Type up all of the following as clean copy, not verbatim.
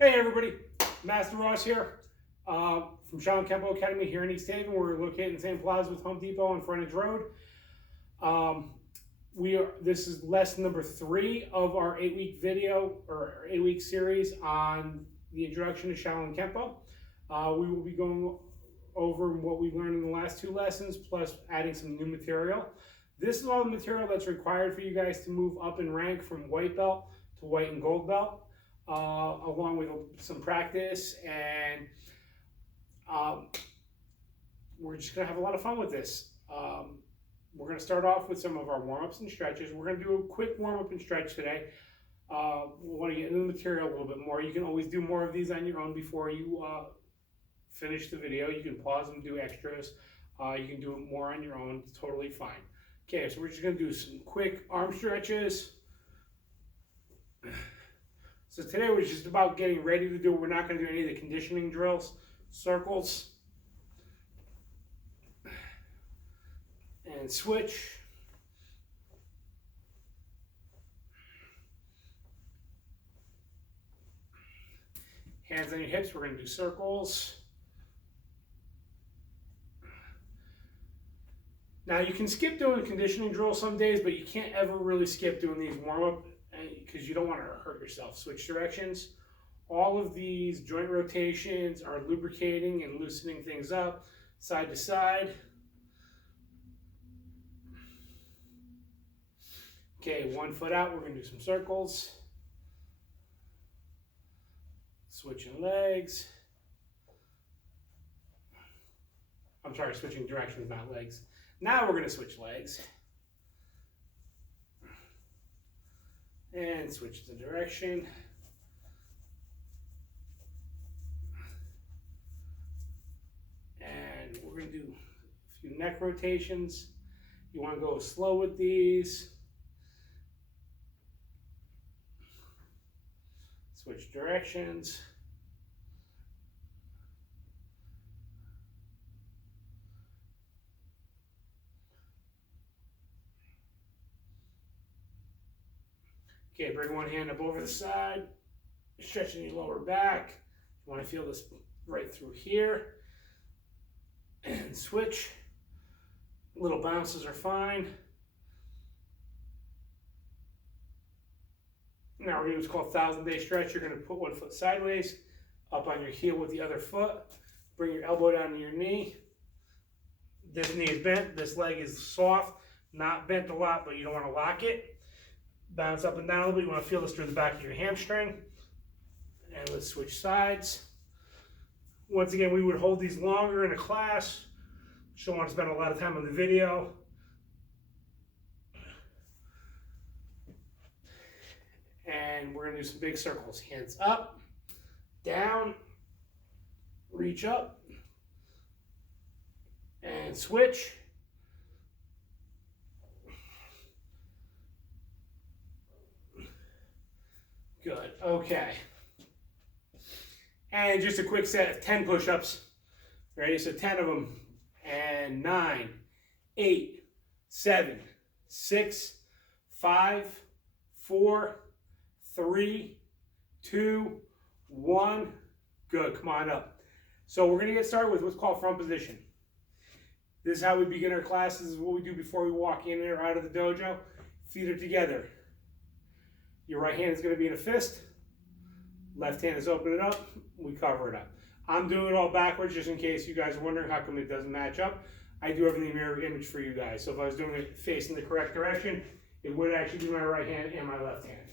Hey everybody, Master Ross here from Kempo Academy here in East Haven. We're located in the same plaza with Home Depot on Frontage Road. This is lesson number 3 of our 8-week video or 8-week series on the introduction to Shaolin Kempo. We will be going over what we've learned in the last 2 lessons, plus adding some new material. This is all the material that's required for you guys to move up in rank from white belt to white and gold belt. Along with some practice, and we're just going to have a lot of fun with this. We're going to start off with some of our warm-ups and stretches. We're going to do a quick warm-up and stretch today. We want to get into the material a little bit more. You can always do more of these on your own before you finish the video. You can pause and do extras. You can do it more on your own. It's totally fine. Okay, so we're just going to do some quick arm stretches. So today we're just about getting ready to do it. We're not going to do any of the conditioning drills, circles, and switch. Hands on your hips, we're going to do circles. Now you can skip doing conditioning drills some days, but you can't ever really skip doing these warm-up because you don't want to hurt yourself. Switch directions. All of these joint rotations are lubricating and loosening things up, side to side. Okay, 1 foot out, we're going to do some circles. Switching legs. I'm sorry, switching directions, not legs. Now we're going to switch legs. And switch the direction. And we're going to do a few neck rotations. You want to go slow with these. Switch directions. Okay, bring one hand up over the side, stretching your lower back. You want to feel this right through here. And switch. Little bounces are fine. Now we're going to do what's called 1,000-day stretch. You're going to put 1 foot sideways, up on your heel with the other foot. Bring your elbow down to your knee. This knee is bent. This leg is soft. Not bent a lot, but you don't want to lock it. Bounce up and down a little bit. You want to feel this through the back of your hamstring. And let's switch sides. Once again, we would hold these longer in a class. Just don't want to spend a lot of time on the video. And we're going to do some big circles. Hands up, down, reach up, and switch. Good, okay. And just a quick set of 10 push-ups. Ready? So 10 of them. And 9, 8, 7, 6, 5, 4, 3, 2, 1. Good, come on up. So we're going to get started with what's called front position. This is how we begin our classes. This is what we do before we walk in or out of the dojo. Feet are together. Your right hand is going to be in a fist. Left hand is opening up. We cover it up. I'm doing it all backwards just in case you guys are wondering how come it doesn't match up. I do everything mirror image for you guys. So if I was doing it facing the correct direction, it would actually be my right hand and my left hand.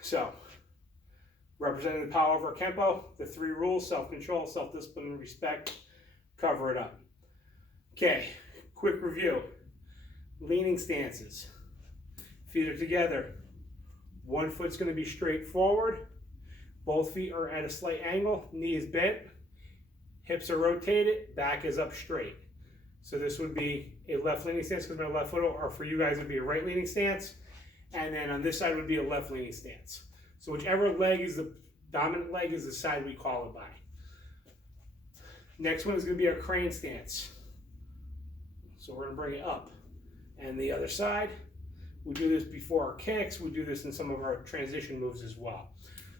So, representing the power of our Kempo, the 3 rules: self-control, self-discipline, and respect. Cover it up. Okay, quick review. Leaning stances. Feet are together. 1 foot's going to be straight forward. Both feet are at a slight angle. Knee is bent. Hips are rotated. Back is up straight. So this would be a left leaning stance because my left foot, or for you guys, it would be a right leaning stance. And then on this side would be a left leaning stance. So whichever leg is the dominant leg is the side we call it by. Next one is going to be our crane stance. So we're going to bring it up. And the other side, we do this before our kicks. We do this in some of our transition moves as well.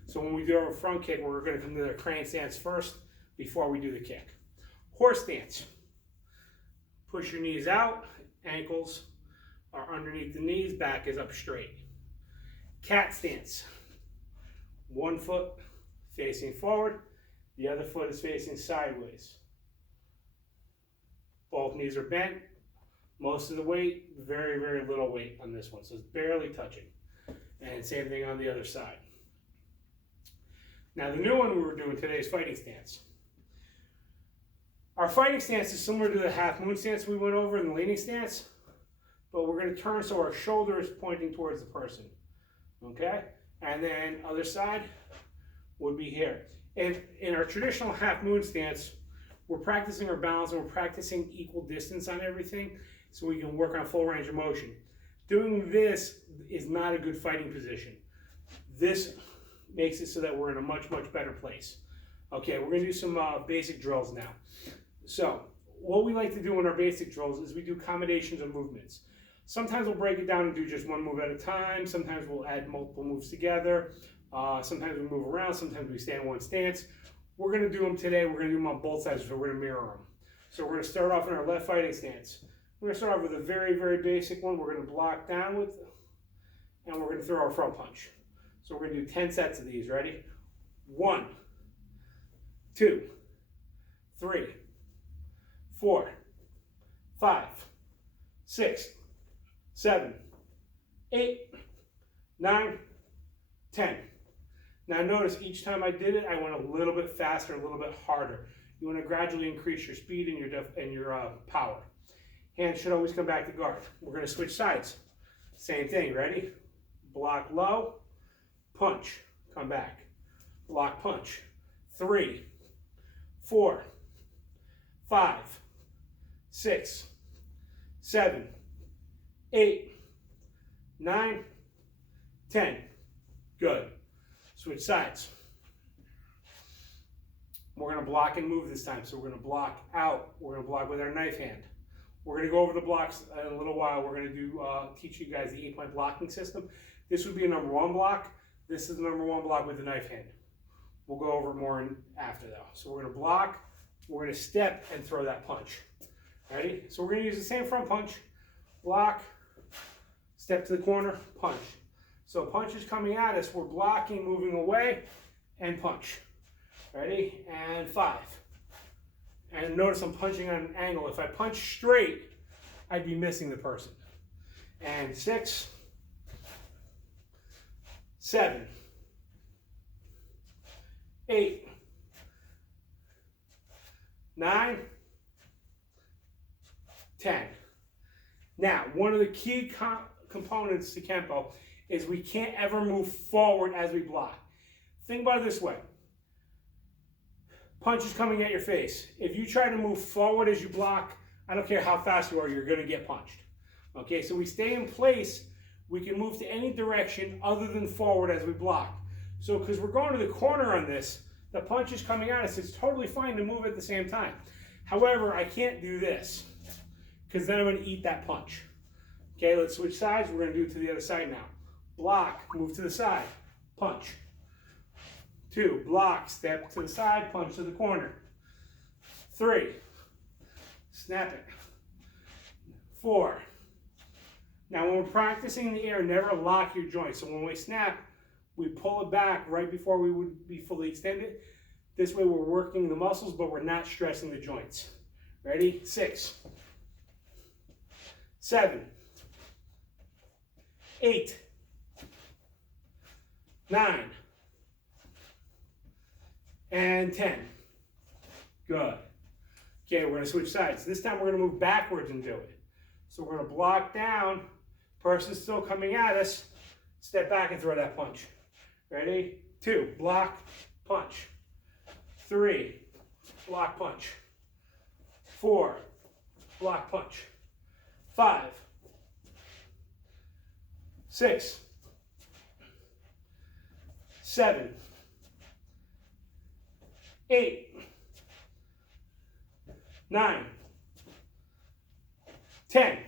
So when we do our front kick, we're going to come to the crane stance first before we do the kick. Horse stance. Push your knees out, ankles are underneath the knees, back is up straight. Cat stance. One foot facing forward, the other foot is facing sideways. Both knees are bent. Most of the weight, very, very little weight on this one, so it's barely touching. And same thing on the other side. Now the new one we were doing today is fighting stance. Our fighting stance is similar to the half moon stance we went over in the leaning stance, but we're going to turn so our shoulder is pointing towards the person. Okay? And then other side would be here. And in our traditional half moon stance, we're practicing our balance and we're practicing equal distance on everything so we can work on full range of motion. Doing this is not a good fighting position. This makes it so that we're in a much, much better place. Okay, we're going to do some basic drills now. So what we like to do in our basic drills is we do combinations of movements. Sometimes we'll break it down and do just one move at a time. Sometimes we'll add multiple moves together. Sometimes we move around. Sometimes we stay in one stance. We're going to do them today. We're going to do them on both sides, so we're going to mirror them. So we're going to start off in our left fighting stance. We're going to start off with a very, very basic one. We're going to block down with, and we're going to throw our front punch. So we're going to do 10 sets of these. Ready? 1, 2, 3, 4, 5, 6, 7, 8, 9, 10. Now notice each time I did it, I went a little bit faster, a little bit harder. You want to gradually increase your speed and your power. Hands should always come back to guard. We're going to switch sides. Same thing. Ready? Block low, punch, come back. Block, punch. 3, 4, 5, 6, 7, 8, 9, 10. Good. Switch sides. We're going to block and move this time. So we're going to block out. We're going to block with our knife hand. We're going to go over the blocks in a little while. We're going to do teach you guys the 8-point blocking system. This would be a number 1 block. This is the number 1 block with the knife hand. We'll go over more after though. So we're going to block. We're going to step and throw that punch. Ready? So we're going to use the same front punch. Block. Step to the corner. Punch. So punch is coming at us. We're blocking, moving away, and punch. Ready? And 5. And notice I'm punching on an angle. If I punch straight, I'd be missing the person. And 6, 7, 8, 9, 10. Now, one of the key components to Kempo is we can't ever move forward as we block. Think about it this way. Punch is coming at your face. If you try to move forward as you block, I don't care how fast you are, you're going to get punched. Okay, so we stay in place. We can move to any direction other than forward as we block. So because we're going to the corner on this, the punch is coming at us. It's totally fine to move at the same time. However, I can't do this because then I'm going to eat that punch. Okay, let's switch sides. We're going to do it to the other side now. Block, move to the side, punch. 2, block, step to the side, punch to the corner. 3, snap it. 4. Now when we're practicing in the air, never lock your joints. So when we snap, we pull it back right before we would be fully extended. This way we're working the muscles, but we're not stressing the joints. Ready? 6, 7, 8, 9, and 10. Good. Okay, we're going to switch sides. This time we're going to move backwards and do it. So we're going to block down. Person's still coming at us. Step back and throw that punch. Ready? 2, block, punch. 3, block, punch. 4, block, punch. 5, 6, 7, 8, 9, 10.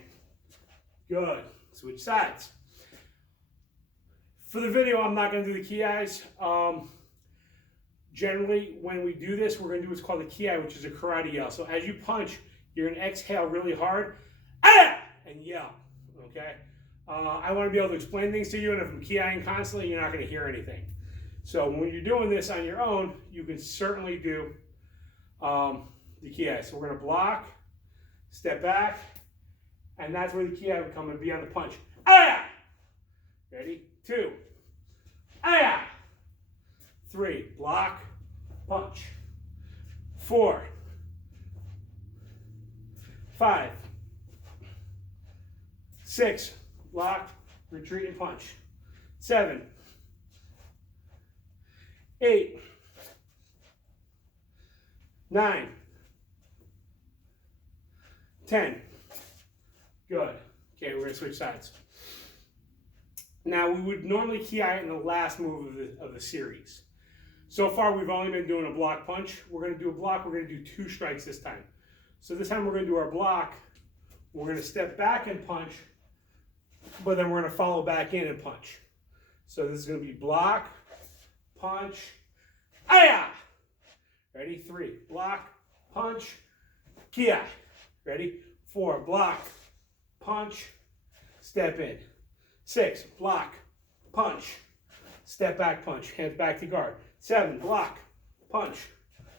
Good. Switch sides. For the video, I'm not going to do the ki-eyes. Generally, when we do this, we're going to do what's called a ki-eye, which is a karate yell. So as you punch, you're going to exhale really hard, ah! And yell, okay? I want to be able to explain things to you, and if I'm ki-eyeing constantly, you're not going to hear anything. So when you're doing this on your own, you can certainly do the ki-eye. So we're going to block, step back, and that's where the ki-eye would come and be on the punch. Ah! Ready? 2. Ah! 3. Block, punch. 4. 5. 6. Block, retreat, and punch. 7. 8. 9. 10. Good. Okay, we're going to switch sides. Now, we would normally ki-eye in the last move of the series. So far, we've only been doing a block punch. We're going to do a block. We're going to do 2 strikes this time. So this time, we're going to do our block. We're going to step back and punch, but then we're going to follow back in and punch. So this is going to be block, punch, ah! Ready? 3. Block, punch, ki-eye. Ready? 4. Block, punch, step in. 6. Block, punch, step back, punch, hands back to guard. 7. Block, punch,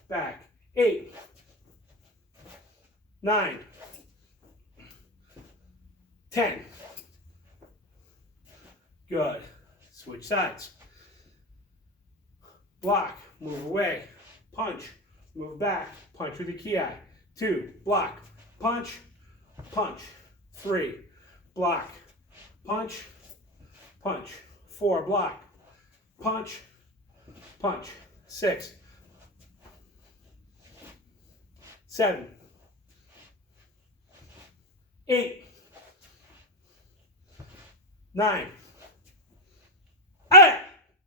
back. 8. 9. 10. Good. Switch sides. Block, move away, punch, move back, punch with the ki-eye. 2. Block, punch, punch. 3. Block, punch, punch. 4. Block, punch, punch. 6. 7. 8. 9.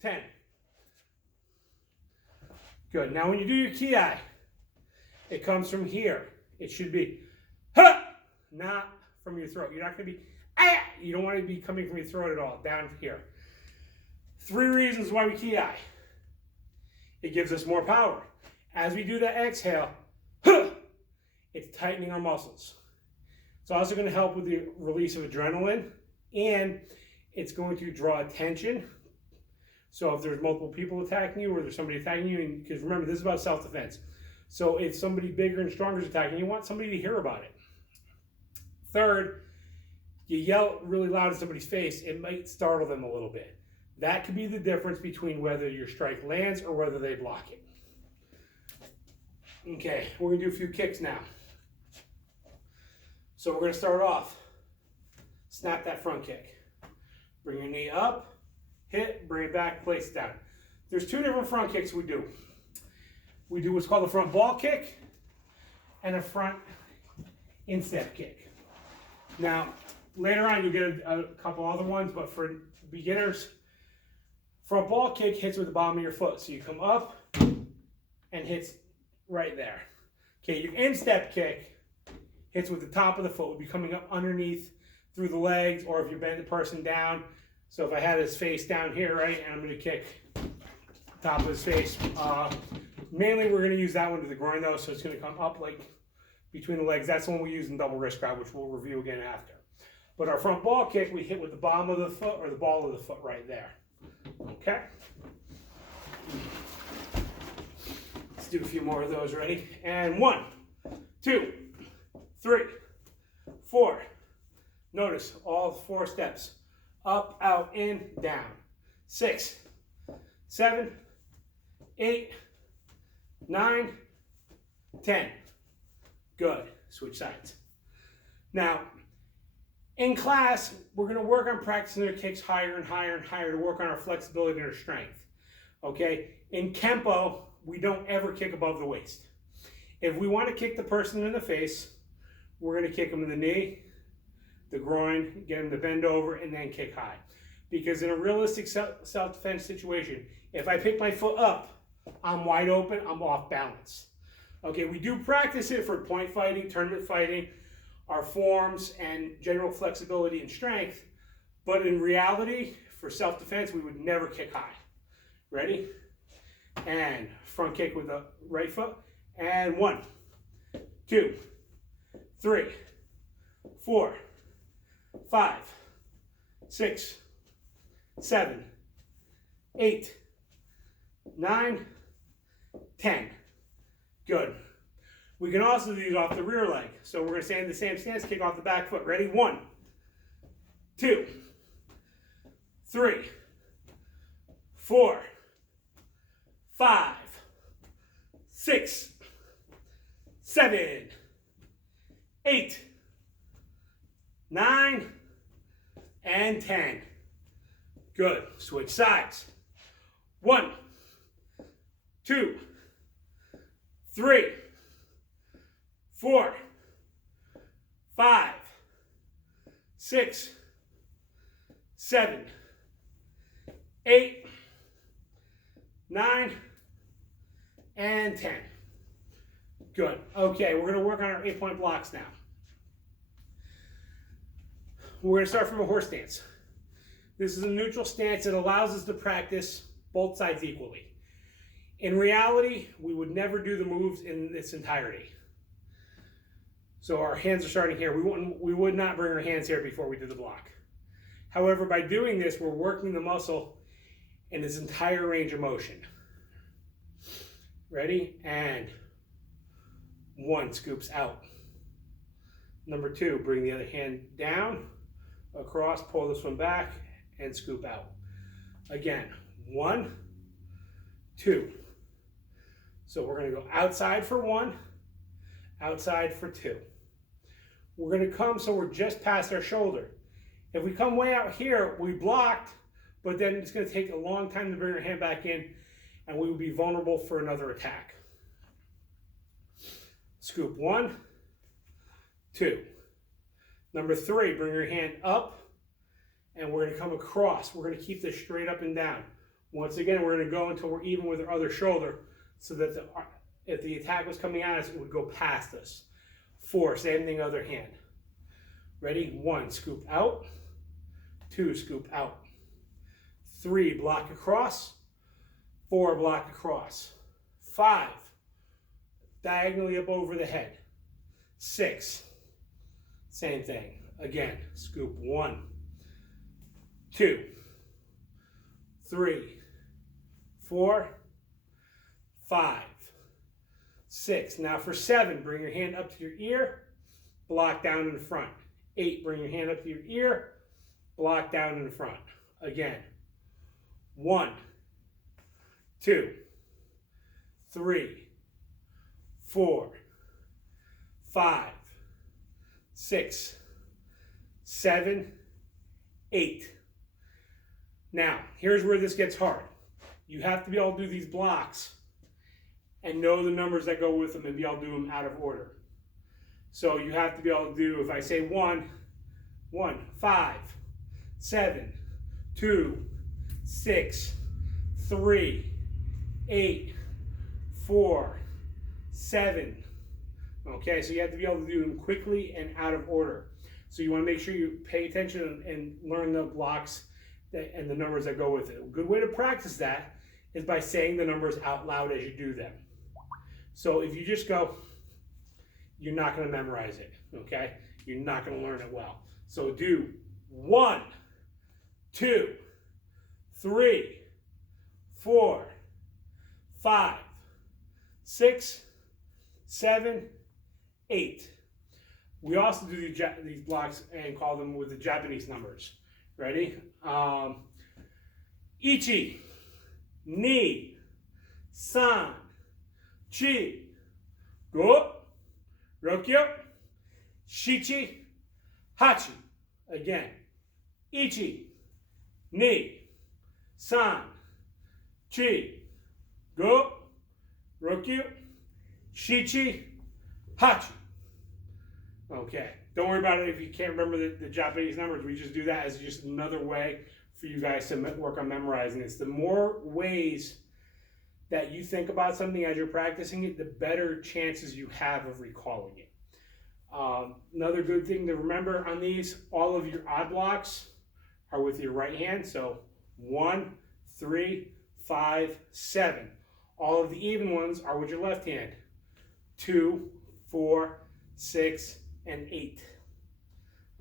10. Good. Now when you do your ki-eye, it comes from here. It should be not from your throat. You're not going to be you don't want to be coming from your throat at all. Down here. 3 reasons why we ki-eye. It gives us more power. As we do that exhale, it's tightening our muscles. It's also going to help with the release of adrenaline, and it's going to draw attention. So if there's multiple people attacking you, or there's somebody attacking you, because remember, this is about self-defense. So if somebody bigger and stronger is attacking you, want somebody to hear about it. Third, you yell really loud in somebody's face, it might startle them a little bit. That could be the difference between whether your strike lands or whether they block it. Okay, we're going to do a few kicks now. So we're going to start off. Snap that front kick. Bring your knee up. Hit, bring it back, place it down. There's 2 different front kicks we do. We do what's called a front ball kick and a front instep kick. Now, later on you'll get a couple other ones, but for beginners, front ball kick hits with the bottom of your foot. So you come up and hits right there. Okay, your instep kick hits with the top of the foot. Would be coming up underneath through the legs, or if you bend the person down. So if I had his face down here, right, and I'm going to kick top of his face. Mainly we're going to use that one to the groin though, so it's going to come up like between the legs. That's the one we use in double wrist grab, which we'll review again after. But our front ball kick, we hit with the bottom of the foot or the ball of the foot right there. Okay? Let's do a few more of those. Ready? And 1, 2, 3, 4. Notice all 4 steps. Up, out, in, down. 6, 7, 8, 9, 10. Good. Switch sides. Now, in class, we're going to work on practicing our kicks higher and higher and higher to work on our flexibility and our strength. Okay? In Kempo, we don't ever kick above the waist. If we want to kick the person in the face, we're going to kick them in the knee, the groin, get them to bend over, and then kick high. Because in a realistic self-defense situation, if I pick my foot up, I'm wide open, I'm off balance. Okay, we do practice it for point fighting, tournament fighting, our forms, and general flexibility and strength. But in reality, for self-defense, we would never kick high. Ready? And front kick with the right foot. And 1, 2, 3, 4, 5, 6, 7, 8, 9, 10. Good. We can also do these off the rear leg. So we're going to stay in the same stance, kick off the back foot. Ready? 1, 2, 3, 4, 5, 6, 7, 8, 9, and 10. Good. Switch sides. 1, 2, 3, 4, 5, 6, 7, 8, 9, and 10. Good. Okay, we're going to work on our 8-point blocks now. We're going to start from a horse stance. This is a neutral stance that allows us to practice both sides equally. In reality, we would never do the moves in its entirety. So our hands are starting here. We would not bring our hands here before we do the block. However, by doing this, we're working the muscle in its entire range of motion. Ready? And 1, scoops out. Number 2, bring the other hand down, across, pull this one back, and scoop out. Again, 1, 2. So we're going to go outside for 1, outside for 2. We're going to come so we're just past our shoulder. If we come way out here, we blocked, but then it's going to take a long time to bring our hand back in, and we will be vulnerable for another attack. Scoop 1, 2. Number 3, bring your hand up, and we're going to come across. We're going to keep this straight up and down. Once again, we're going to go until we're even with our other shoulder, so that if the attack was coming at us, it would go past us. 4, same thing, other hand. Ready? 1, scoop out. 2, scoop out. 3, block across. 4, block across. 5, diagonally up over the head. 6, same thing. Again, scoop 1, 2, 3, 4, 5, 6. Now for 7, bring your hand up to your ear, block down in the front. 8, bring your hand up to your ear, block down in the front. Again, 1, 2, 3, 4, 5, 6, 7, 8. Now, here's where this gets hard. You have to be able to do these blocks and know the numbers that go with them and be able to do them out of order. So you have to be able to do, if I say 1, 5, 7, 2, 6, 3, 8, 4, 7. Okay, so you have to be able to do them quickly and out of order. So you want to make sure you pay attention and learn the blocks and the numbers that go with it. A good way to practice that is by saying the numbers out loud as you do them. So if you just go, you're not going to memorize it, okay? You're not going to learn it well. So do 1, 2, 3, 4, 5, 6, 7, 8. We also do these blocks and call them with the Japanese numbers. Ready? Ichi, ni, san, chi, go, rokyo, shichi, hachi. Again. Ichi, ni, san, chi, go, rokyo, shichi, hachi. Okay, don't worry about it if you can't remember the Japanese numbers. We just do that as just another way for you guys to work on memorizing this. The more ways that you think about something as you're practicing it, the better chances you have of recalling it. Another good thing to remember on these, all of your odd blocks are with your right hand. So 1, 3, 5, 7. All of the even ones are with your left hand. 2, 4, 6, and 8.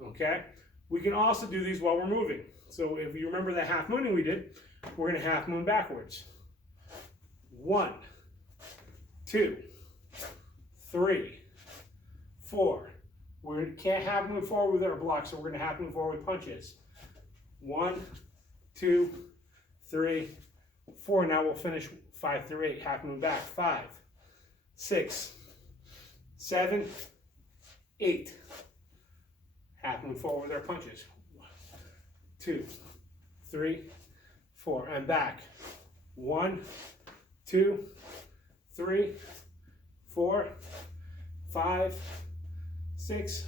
Okay? We can also do these while we're moving. So if you remember the half mooning we did, we're going to half moon backwards. 1, 2, 3, 4. We can't half moon forward with our blocks, so we're going to half moon forward with punches. 1, 2, 3, 4. Now we'll finish 5 through 8. Half moon back. 5, 6, 7, 8. Half moon forward with our punches. 1, 2, 3, 4. And back. 1, 2, 3, 4, 5, 6,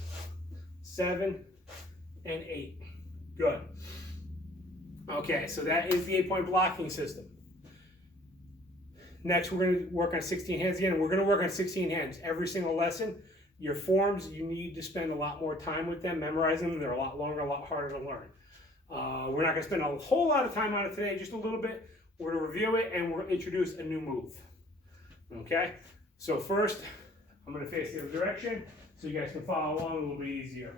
7, and 8. Good. Okay, so that is the 8-point blocking system. Next, we're going to work on 16 hands again, and we're going to work on 16 hands every single lesson. Your forms, you need to spend a lot more time with them, memorizing them. They're a lot longer, a lot harder to learn. We're not going to spend a whole lot of time on it today, just a little bit. We're going to review it, and we're going to introduce a new move. Okay? So first, I'm going to face the other direction so you guys can follow along a little bit easier.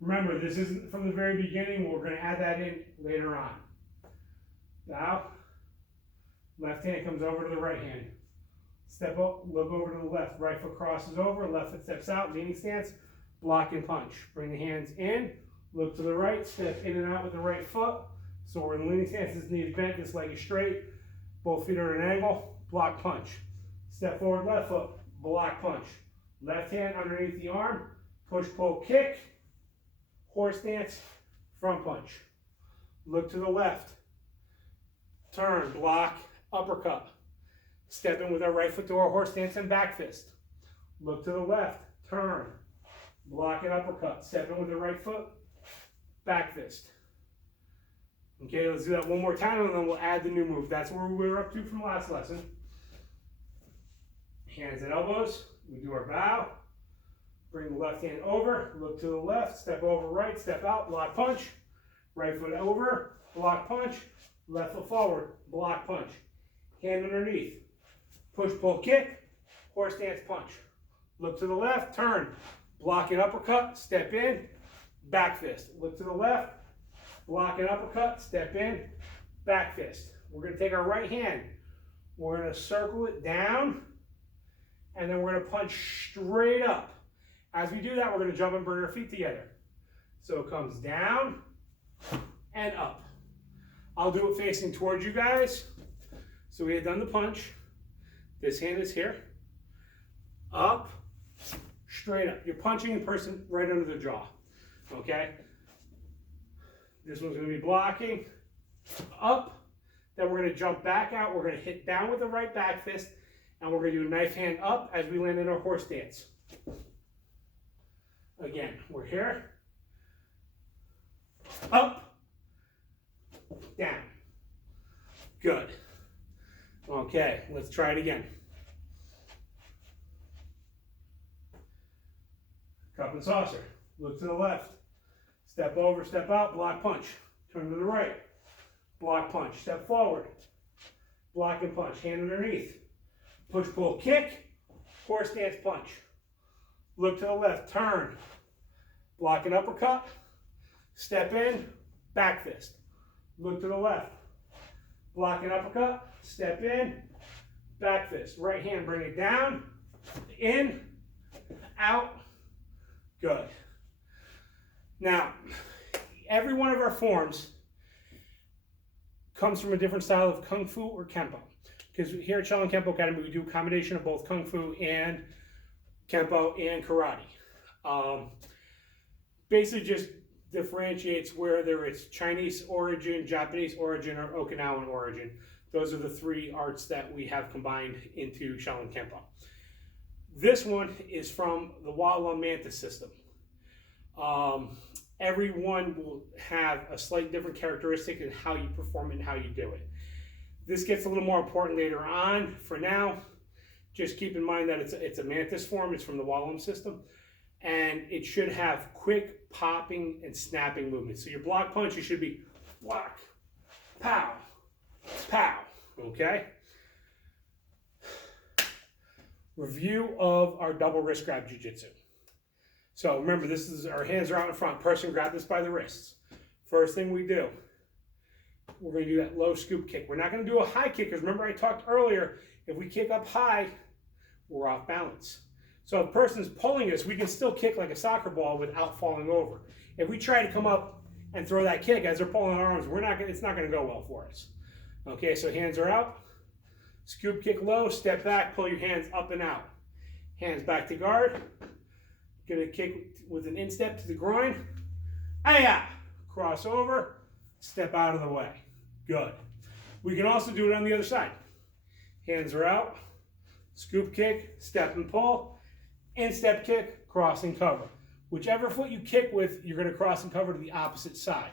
Remember, this isn't from the very beginning. We're going to add that in later on. Bow. Left hand comes over to the right hand. Step up, look over to the left. Right foot crosses over, left foot steps out, leaning stance, block and punch. Bring the hands in, look to the right, step in and out with the right foot. So we're in leaning stance, this knee is bent, this leg is straight. Both feet are at an angle, block punch. Step forward, left foot, block punch. Left hand underneath the arm, push, pull, kick, horse stance, front punch. Look to the left, turn, block, uppercut. Step in with our right foot to our horse stance and back fist. Look to the left, turn, block and uppercut. Step in with the right foot, back fist. Okay, let's do that one more time and then we'll add the new move. That's where we were up to from last lesson. Hands and elbows. We do our bow. Bring the left hand over, look to the left, step over right, step out, block punch. Right foot over, block punch. Left foot forward, block punch. Hand underneath. Push, pull, kick, horse stance punch. Look to the left, turn, block and uppercut, step in, back fist. Look to the left, block and uppercut, step in, back fist. We're going to take our right hand, we're going to circle it down, and then we're going to punch straight up. As we do that, we're going to jump and bring our feet together. So it comes down and up. I'll do it facing towards you guys. So we had done the punch. This hand is here. Up, straight up. You're punching the person right under the jaw. Okay? This one's going to be blocking. Up. Then we're going to jump back out. We're going to hit down with the right back fist. And we're going to do a knife hand up as we land in our horse stance. Again, we're here. Up. Down. Good. Okay, let's try it again. Cup and saucer. Look to the left. Step over, step out, block punch. Turn to the right. Block punch. Step forward. Block and punch. Hand underneath. Push, pull, kick. Horse stance punch. Look to the left. Turn. Block and uppercut. Step in. Back fist. Look to the left. Block and uppercut. Step in. Back fist. Right hand. Bring it down. In. Out. Good. Now, every one of our forms comes from a different style of Kung Fu or Kempo. Because here at Shaolin Kempo Academy, we do a combination of both Kung Fu and Kempo and Karate. Basically just differentiates whether it's Chinese origin, Japanese origin, or Okinawan origin. Those are the three arts that we have combined into Shaolin Kempo. This one is from the Wala Mantis system. Everyone will have a slight different characteristic in how you perform it and how you do it. This gets a little more important later on. For now, just keep in mind that it's a Mantis form. It's from the Wala system. And it should have quick popping and snapping movements. So your block punch, you should be block, pow, pow, okay? Review of our double wrist grab jiu-jitsu. So remember, this is our hands are out in front. Person grab this by the wrists. First thing we do, we're going to do that low scoop kick. We're not going to do a high kick because remember I talked earlier, if we kick up high, we're off balance. So if a person's pulling us, we can still kick like a soccer ball without falling over. If we try to come up and throw that kick as they're pulling our arms, it's not going to go well for us. Okay, so hands are out. Scoop kick low, step back, pull your hands up and out. Hands back to guard. Gonna kick with an instep to the groin. Aya! Cross over, step out of the way. Good. We can also do it on the other side. Hands are out. Scoop kick, step and pull. Instep kick, cross and cover. Whichever foot you kick with, you're gonna cross and cover to the opposite side.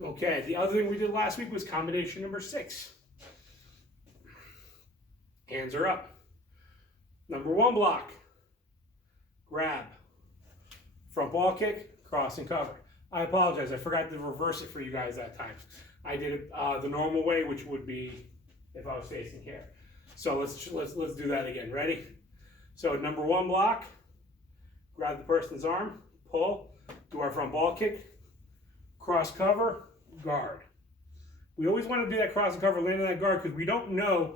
Okay, the other thing we did last week was combination number 6. Hands are up. Number 1 block. Grab. Front ball kick, cross and cover. I apologize, I forgot to reverse it for you guys that time. I did it the normal way, which would be if I was facing here. So let's do that again. Ready? So number 1 block, grab the person's arm, pull, do our front ball kick, cross cover, guard. We always want to do that cross and cover, land on that guard, because we don't know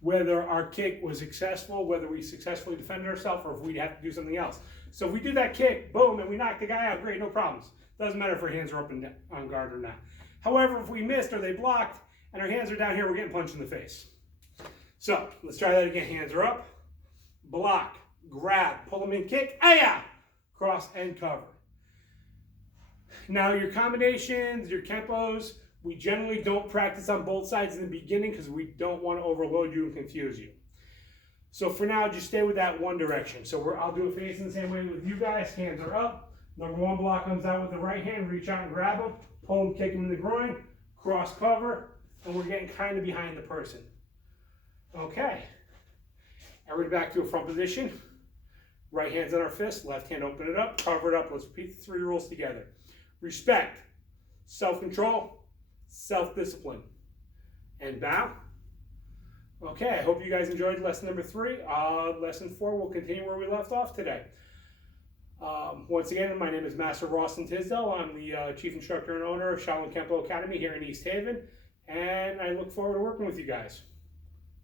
whether our kick was successful, whether we successfully defended ourselves, or if we'd have to do something else. So if we do that kick, boom, and we knock the guy out, great, no problems. Doesn't matter if our hands are up and down, on guard or not. However, if we missed or they blocked and our hands are down here, we're getting punched in the face. So let's try that again. Hands are up, block, grab, pull them in, kick, aya, cross and cover. Now your combinations, your Kempos, we generally don't practice on both sides in the beginning because we don't want to overload you and confuse you. So for now, just stay with that one direction. So I'll do it facing the same way with you guys. Hands are up. Number 1 block comes out with the right hand. Reach out and grab them. Pull them, kick them in the groin. Cross cover. And we're getting kind of behind the person. Okay. Everybody back to a front position. Right hand's on our fist. Left hand open it up. Cover it up. Let's repeat the 3 rules together. Respect. Self-control. Self-discipline, and bow. Okay, I hope you guys enjoyed lesson number 3. Lesson 4 will continue where we left off today. Once again, my name is Master Rawson Tisdale. I'm the Chief Instructor and owner of Shaolin Kempo Academy here in East Haven, and I look forward to working with you guys.